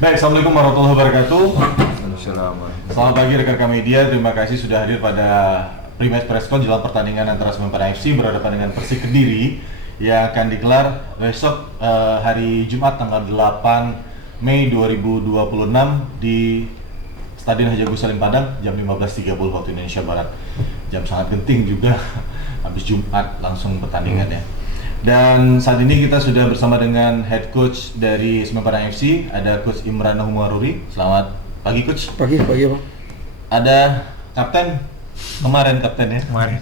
Baik, Assalamualaikum warahmatullahi wabarakatuh. Assalamualaikum. Selamat pagi rekan-rekan media, terima kasih sudah hadir pada Pre-Match Presscon jelang pertandingan antara Semen Padang FC berhadapan dengan Persik Kediri yang akan digelar besok hari Jumat tanggal 8 Mei 2026 di Stadion Haji Agus Salim Padang jam 15.30 waktu Indonesia Barat. Jam sangat genting juga, habis Jumat langsung pertandingan ya. Dan saat ini kita sudah bersama dengan head coach dari Semen Padang FC, ada Coach Imran Humaruri. Selamat pagi Coach. Pagi Bang. Ada kapten, kemarin kapten ya? Kemarin.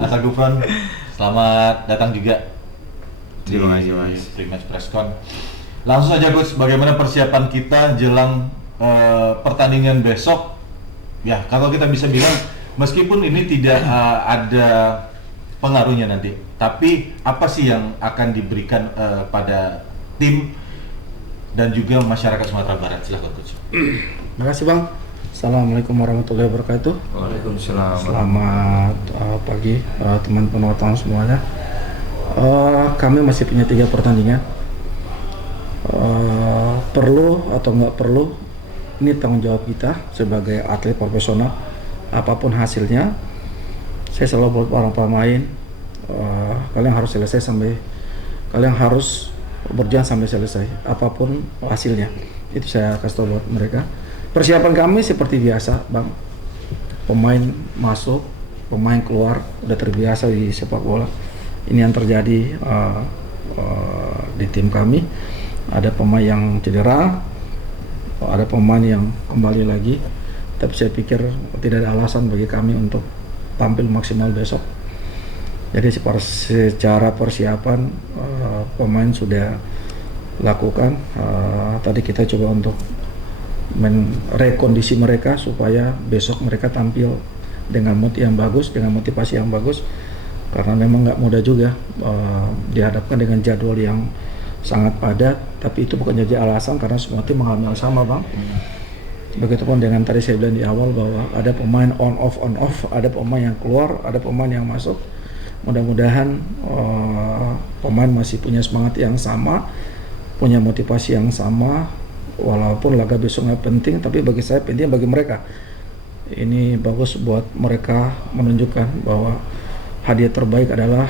Asal Gufron, selamat datang juga Terima kasih, Mas. Pre-Match Presscon. Langsung saja Coach, bagaimana persiapan kita jelang pertandingan besok? Ya, kalau kita bisa bilang, meskipun ini tidak ada pengaruhnya nanti, tapi apa sih yang akan diberikan pada tim dan juga masyarakat Sumatera Barat? Silakan Coach. Terima kasih Bang. Assalamualaikum warahmatullahi wabarakatuh. Waalaikumsalam. Selamat pagi teman penonton semuanya. Kami masih punya 3 pertandingan. Perlu atau nggak perlu, ini tanggung jawab kita sebagai atlet profesional. Apapun hasilnya, saya selalu buat para pemain, kalian harus selesai sampai, kalian harus berjalan sampai selesai. Apapun hasilnya, itu saya kasih tahu buat mereka. Persiapan kami seperti biasa, Bang. Pemain masuk, pemain keluar, udah terbiasa di sepak bola. Ini yang terjadi di tim kami. Ada pemain yang cedera, ada pemain yang kembali lagi. Tapi saya pikir tidak ada alasan bagi kami untuk tampil maksimal besok. Jadi secara persiapan pemain sudah lakukan. Tadi kita coba untuk merekondisi mereka supaya besok mereka tampil dengan mood yang bagus, dengan motivasi yang bagus. Karena memang nggak mudah juga dihadapkan dengan jadwal yang sangat padat. Tapi itu bukan jadi alasan karena semua tim mengalami hal sama, Bang. Begitupun dengan tadi saya bilang di awal bahwa ada pemain on off, ada pemain yang keluar, ada pemain yang masuk. Mudah-mudahan pemain masih punya semangat yang sama, punya motivasi yang sama. Walaupun laga besoknya penting, tapi bagi saya penting bagi mereka. Ini bagus buat mereka menunjukkan bahwa hadiah terbaik adalah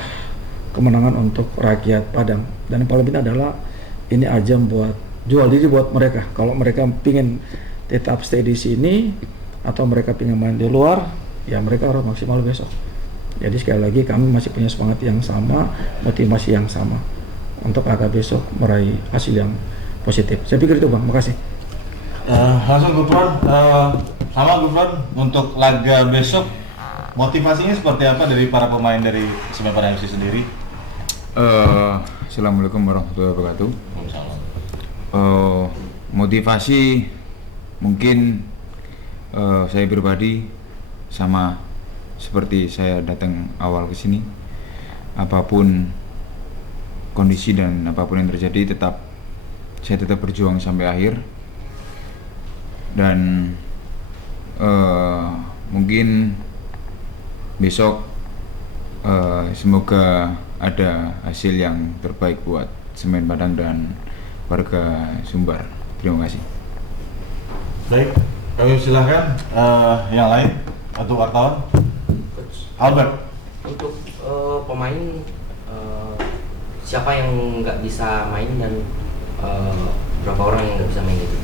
kemenangan untuk rakyat Padang. Dan yang paling penting adalah ini ajang buat jual diri buat mereka. Kalau mereka pingin tetap stay di sini atau mereka ingin main di luar, ya mereka harus maksimal besok. Jadi sekali lagi kami masih punya semangat yang sama, motivasi yang sama untuk agar besok meraih hasil yang positif. Saya pikir itu Bang, makasih. Langsung Gufron, sama Gufron, untuk laga besok motivasinya seperti apa dari para pemain dari Semen Padang FC sendiri? Assalamualaikum warahmatullahi wabarakatuh. Waalaikumsalam. Motivasi mungkin saya pribadi sama seperti saya datang awal ke sini. Apapun kondisi dan apapun yang terjadi, saya tetap berjuang sampai akhir. Dan mungkin besok semoga ada hasil yang terbaik buat Semen Padang dan warga Sumbar. Terima kasih. Baik, kami silahkan yang lain untuk wartawan. Coach, Albert. untuk pemain siapa yang nggak bisa main dan berapa orang yang nggak bisa main itu?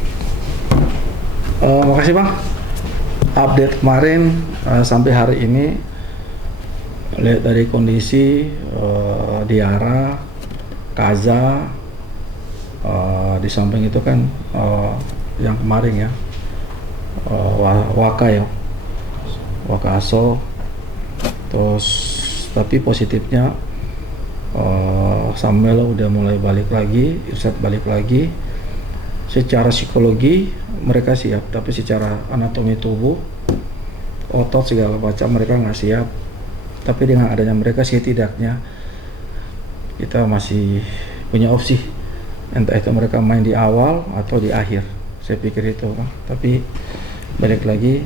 Makasih Bang. Update kemarin sampai hari ini, lihat dari kondisi Diara, Kaza, di samping itu kan yang kemarin ya, Waka Aso. Terus tapi positifnya Samuel udah mulai balik lagi, Irsyad balik lagi. Secara psikologi mereka siap, tapi secara anatomi tubuh, otot segala macam mereka nggak siap. Tapi dengan adanya mereka setidaknya kita masih punya opsi, entah itu mereka main di awal atau di akhir. Saya pikir itu, tapi balik lagi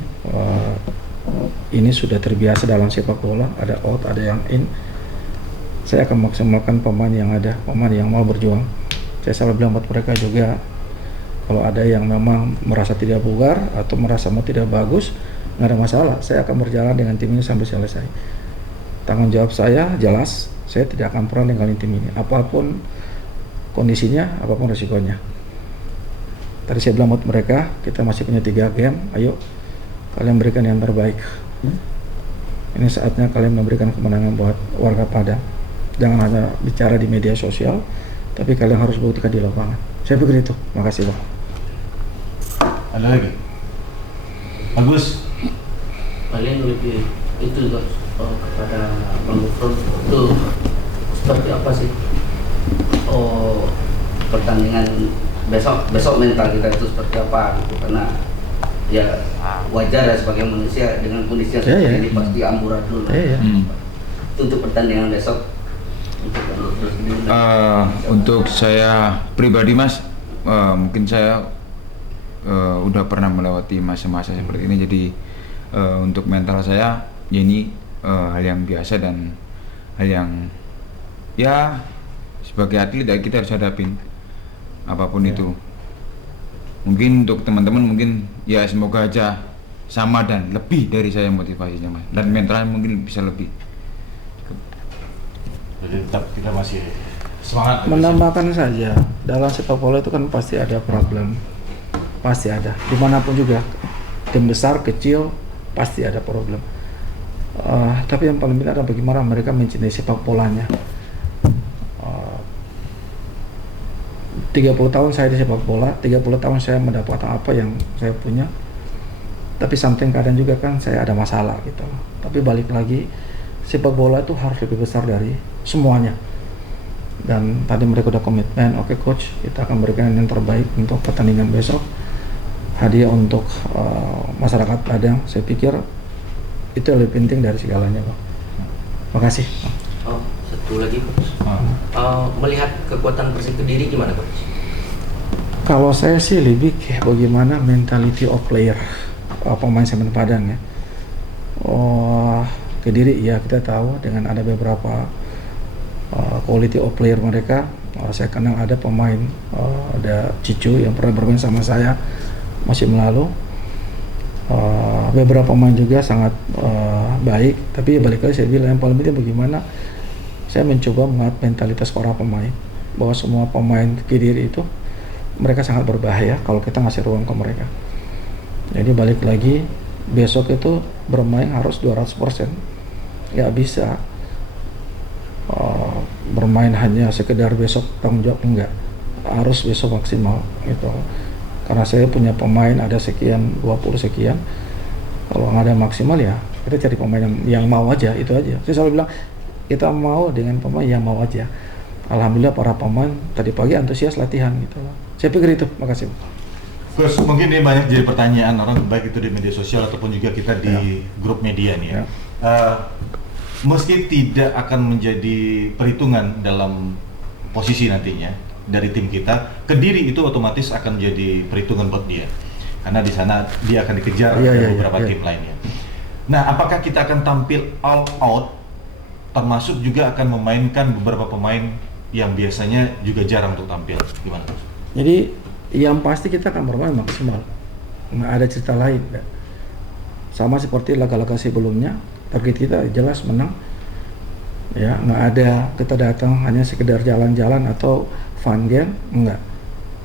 ini sudah terbiasa dalam sepak bola, ada out, ada yang in. Saya akan maksimalkan pemain yang ada, pemain yang mau berjuang. Saya selalu bilang buat mereka juga, Kalau ada yang memang merasa tidak bugar atau merasa mau tidak bagus, nggak ada masalah. Saya akan berjalan dengan tim ini sampai selesai. Tanggung jawab saya jelas, saya tidak akan pernah ninggalin tim ini. Apapun kondisinya, apapun resikonya. Tadi saya bilang buat mereka, kita masih punya 3 game, ayo kalian berikan yang terbaik. Ini saatnya kalian memberikan kemenangan buat warga Padang. Jangan hanya bicara di media sosial, tapi kalian harus buktikan di lapangan. Saya pikir itu. Makasih, Bang. Ada lagi? Bagus. Paling lebih itu juga kepada Bang Gufron itu seperti apa sih pertandingan besok mental kita itu seperti apa gitu, karena ya wajar ya sebagai manusia dengan kondisi yang seperti ini pasti amburadul lah. Itu untuk pertandingan besok untuk Bang Gufron sendiri. Untuk saya pribadi Mas, mungkin saya udah pernah melewati masa-masa seperti ini, jadi untuk mental saya ya ini hal yang biasa dan hal yang ya sebagai atlet ya kita harus hadapin apapun itu. Mungkin untuk teman-teman mungkin ya semoga aja sama dan lebih dari saya motivasinya Mas, dan mentalnya mungkin bisa lebih. Jadi tetap kita masih semangat. Menambahkan saja, dalam sepak bola itu kan pasti ada problem, pasti ada. Dimanapun juga, tim besar, kecil, pasti ada problem. Tapi yang paling penting adalah bagaimana mereka mencintai sepak bolanya. 30 tahun saya di sepak bola, 30 tahun saya mendapatkan apa yang saya punya. Tapi something kadang juga kan saya ada masalah gitu. Tapi balik lagi, sepak bola itu harus lebih besar dari semuanya. Dan tadi mereka udah komitmen, oke coach, kita akan berikan yang terbaik untuk pertandingan besok. Hadiah untuk masyarakat Padang, saya pikir itu yang lebih penting dari segalanya, Pak. Makasih. Oh, satu lagi coach. Melihat kekuatan Persik Kediri gimana coach? Kalau saya sih lebih kayak bagaimana mentality of player pemain Semen Padang ya. Kediri ya kita tahu dengan ada beberapa quality of player mereka. Saya kenal ada pemain, ada Cicu yang pernah bermain sama saya musim lalu. Beberapa pemain juga sangat baik, tapi balik lagi saya bilang yang paling penting bagaimana saya mencoba mengangkat mentalitas para pemain, bahwa semua pemain Kediri itu mereka sangat berbahaya kalau kita ngasih ruang ke mereka. Jadi balik lagi besok itu bermain harus 200%, nggak bisa bermain hanya sekedar besok tanggung jawab, enggak, harus besok maksimal gitu. Karena saya punya pemain ada sekian, 20 sekian. Kalau nggak ada maksimal ya kita cari pemain yang mau aja, itu aja. Saya selalu bilang kita mau dengan pemain yang mau aja. Alhamdulillah para pemain tadi pagi antusias latihan gitu. Saya pikir itu. Makasih. Gus, mungkin ini banyak jadi pertanyaan orang baik itu di media sosial ataupun juga kita di grup media nih ya. Meski tidak akan menjadi perhitungan dalam posisi nantinya dari tim kita, Kediri itu otomatis akan jadi perhitungan buat dia, karena di sana dia akan dikejar oleh beberapa tim lainnya. Nah, apakah kita akan tampil all out, termasuk juga akan memainkan beberapa pemain yang biasanya juga jarang untuk tampil? Gimana? Jadi yang pasti kita akan bermain maksimal, nggak ada cerita lain. Sama seperti laga-laga sebelumnya, target kita jelas menang. Ya, nggak ada kita datang hanya sekedar jalan-jalan atau fun game, enggak.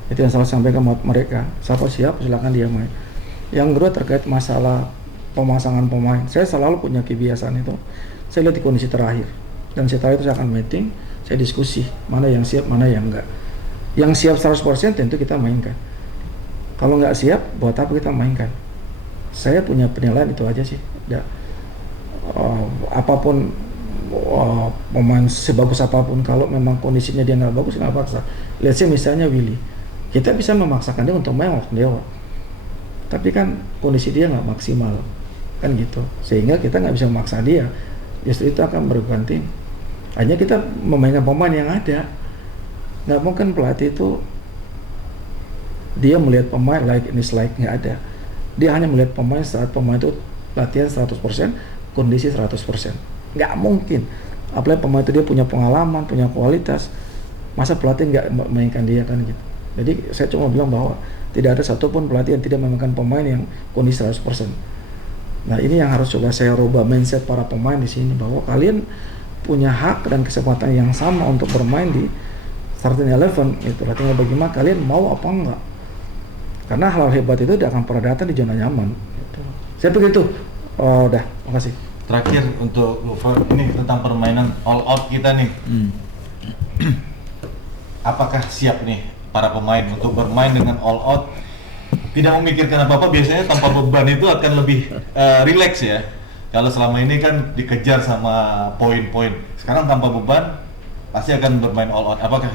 Itu yang saya sampaikan buat mereka. Siapa siap silakan dia main. Yang kedua terkait masalah pemasangan pemain, saya selalu punya kebiasaan itu. Saya lihat di kondisi terakhir, dan setelah itu saya akan meeting, saya diskusi mana yang siap, mana yang enggak. Yang siap 100% tentu kita mainkan. Kalau nggak siap, buat apa kita mainkan? Saya punya penilaian itu aja sih. Apapun pemain sebagus apapun, kalau memang kondisinya dia nggak bagus, nggak paksa. Let's say misalnya Willy, kita bisa memaksakan dia untuk main lawan Dewa, tapi kan kondisi dia nggak maksimal kan gitu, sehingga kita nggak bisa memaksa dia. Justru itu akan merugikan tim. Hanya kita memainkan pemain yang ada. Nggak mungkin pelatih itu dia melihat pemain like ini like, nggak ada. Dia hanya melihat pemain saat pemain itu latihan 100%, kondisi 100%. Nggak mungkin. Apalagi pemain itu dia punya pengalaman, punya kualitas. Masa pelatih nggak mainkan dia kan gitu. Jadi saya cuma bilang bahwa tidak ada satupun pelatih yang tidak memainkan pemain yang kondisi 100%. Nah ini yang harus coba saya rubah mindset para pemain di sini, bahwa kalian punya hak dan kesempatan yang sama untuk bermain di starting 11 itu. Tinggal bagaimana kalian mau apa enggak. Karena hal hebat itu tidak akan pernah datang di zona nyaman. Gitu. Saya pikir itu. Oh, udah, makasih. Terakhir untuk Gofar, ini tentang permainan all out kita nih. Apakah siap nih para pemain untuk bermain dengan all out, tidak memikirkan apa-apa? Biasanya tanpa beban itu akan lebih relax ya. Kalau selama ini kan dikejar sama poin-poin, sekarang tanpa beban pasti akan bermain all out. Apakah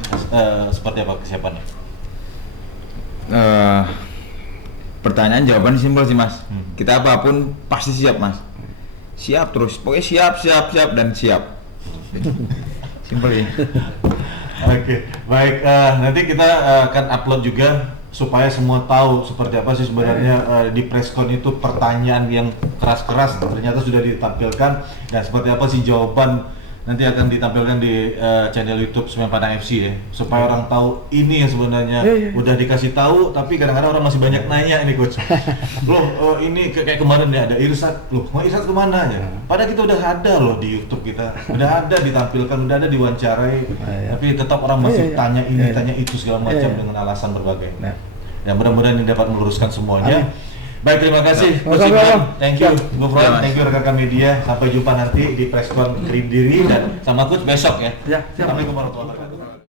seperti apa kesiapannya? Pertanyaan jawaban simpel sih Mas. Kita apapun pasti siap Mas. Siap terus, pokoknya siap dan siap. Simpel ya. Oke, baik. Nanti kita akan upload juga supaya semua tahu seperti apa sih sebenarnya di presscon itu pertanyaan yang keras-keras ternyata sudah ditampilkan, dan seperti apa sih jawaban nanti akan ditampilkan di channel YouTube Semen Padang FC ya, supaya orang tahu ini yang sebenarnya udah dikasih tahu, tapi kadang-kadang orang masih banyak nanya ini coach. Loh, ini kayak kemarin ya ada Irsat, loh mau Irsat kemana ya? Padahal kita udah ada loh di YouTube kita, udah ada ditampilkan, udah ada diwawancarai, tapi tetap orang masih tanya ini, tanya itu segala macam dengan alasan berbagai. Ya mudah-mudahan ini dapat meluruskan semuanya. Baik, terima kasih Coach Ibrahim, thank you Gofar, thank you rekan-rekan media. Sampai jumpa nanti di presscon Kediri dan sama Coach besok ya. Assalamualaikum warahmatullahi wabarakatuh.